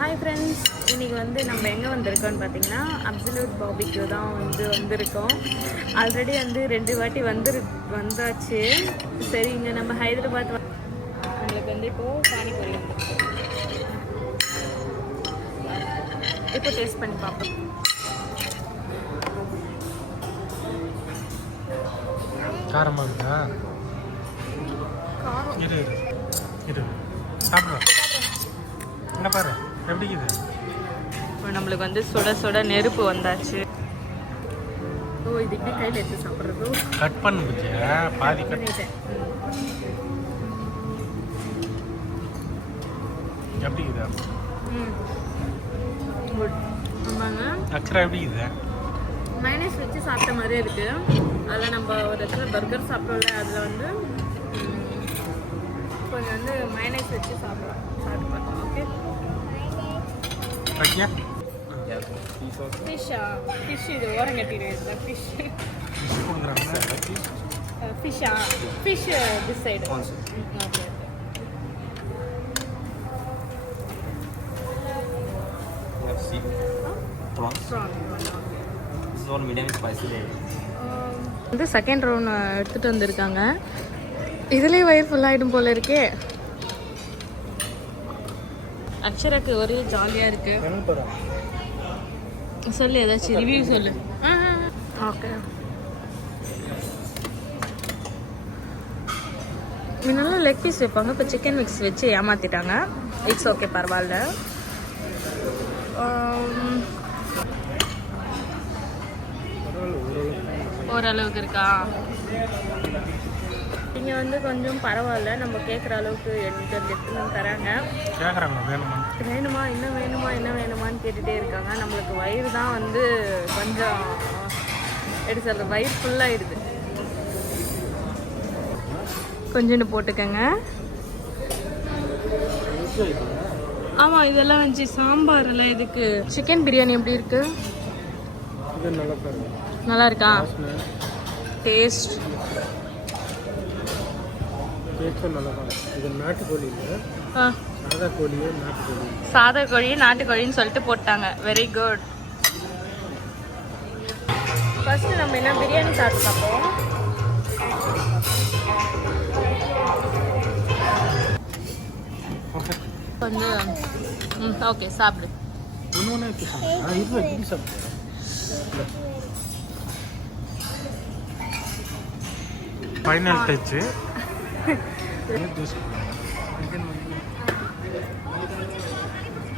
Hi friends, இன்றைக்கி வந்து நம்ம எங்கே வந்திருக்கோம்னு பார்த்தீங்கன்னா அப்சல்யூட் பாபிக்யூ தான் வந்திருக்கோம். ஆல்ரெடி வந்து 2 வாட்டி வந்தாச்சு. சரி, இங்கே நம்ம ஹைதராபாத் நம்மளுக்கு வந்து இப்போது பானிபூரி வந்துருக்கு. இப்போ டேஸ்ட் பண்ணி பார்ப்போம். காரமாக இருக்கா? காரம் இரு சாப்பிடுவேன். என்ன பாரு எப்படி இருக்குது. இப்போ நம்மளுக்கு வந்து சுட சுட நெருப்பு வந்தாச்சு. ஓ, இது இப்படி கையில் எடுத்து சாப்பிட்றதோ? கட் பண்ணு பத்தியா, பாதி கட் பண்ணிட்டேன். எப்படி இருக்குது? குட். ஆமாங்க, அக்ஷரா எப்படி இருக்குது? மைனஸ் வச்சு சாப்பிட்ட மாதிரியே இருக்குது. அதில் நம்ம ஒரு இடத்துல பர்கர் சாப்பிட்டோம்ல, அதில் வந்து கொஞ்சம் வந்து மைனஸ் வச்சு சாப்பிட்டு பார்த்தோம். Okay, okay. ஃபிஷ் இது ஓரங்கட்டிடுது. ஃபிஷ் கொடுக்குறாங்க. Fish this side. ஓகே, வந்து செகண்ட் ரவுண்ட் எடுத்துகிட்டு வந்திருக்காங்க. இதுலேயே வயிறு ஃபுல்லாகிடும் போல இருக்கே. அக்ஷராக்கு ஒரே ஜாலியாக இருக்கு. சொல்லு, ஏதாச்சும் ரிவ்யூ சொல்லு. ஓகே, முன்னெல்லாம் லெக் பீஸ் வைப்பாங்க, இப்போ சிக்கன் மிக்ஸ் வச்சு ஏமாற்றிட்டாங்க. இட்ஸ் ஓகே, பரவாயில்ல. ஓரளவுக்கு இருக்கா? இங்கே வந்து கொஞ்சம் பரவாயில்ல, நம்ம கேட்குற அளவுக்கு எடுத்துன்னு தராங்க. வேணுமா இன்னும் வேணுமான்னு கேட்டுகிட்டே இருக்காங்க. நம்மளுக்கு வயிறு தான் வந்து கொஞ்சம் எப்படி சொல்கிற, வயிறு ஃபுல்லாகிடுது. கொஞ்சோண்டு போட்டுக்கங்க. ஆமாம், இதெல்லாம் வச்சு சாம்பார் எல்லாம். இதுக்கு சிக்கன் பிரியாணி எப்படி இருக்கு? நல்லா இருக்கா? டேஸ்ட் சாதா கோழி நாட்டுக்கோழின்னு சொல்லிட்டு போட்டாங்க. Very good. ஃபர்ஸ்ட் நம்ம என்ன பிரியாணி சாப்பிட்டு பார்ப்போம். வந்து ஓகே, சாப்பிடு. Final touch.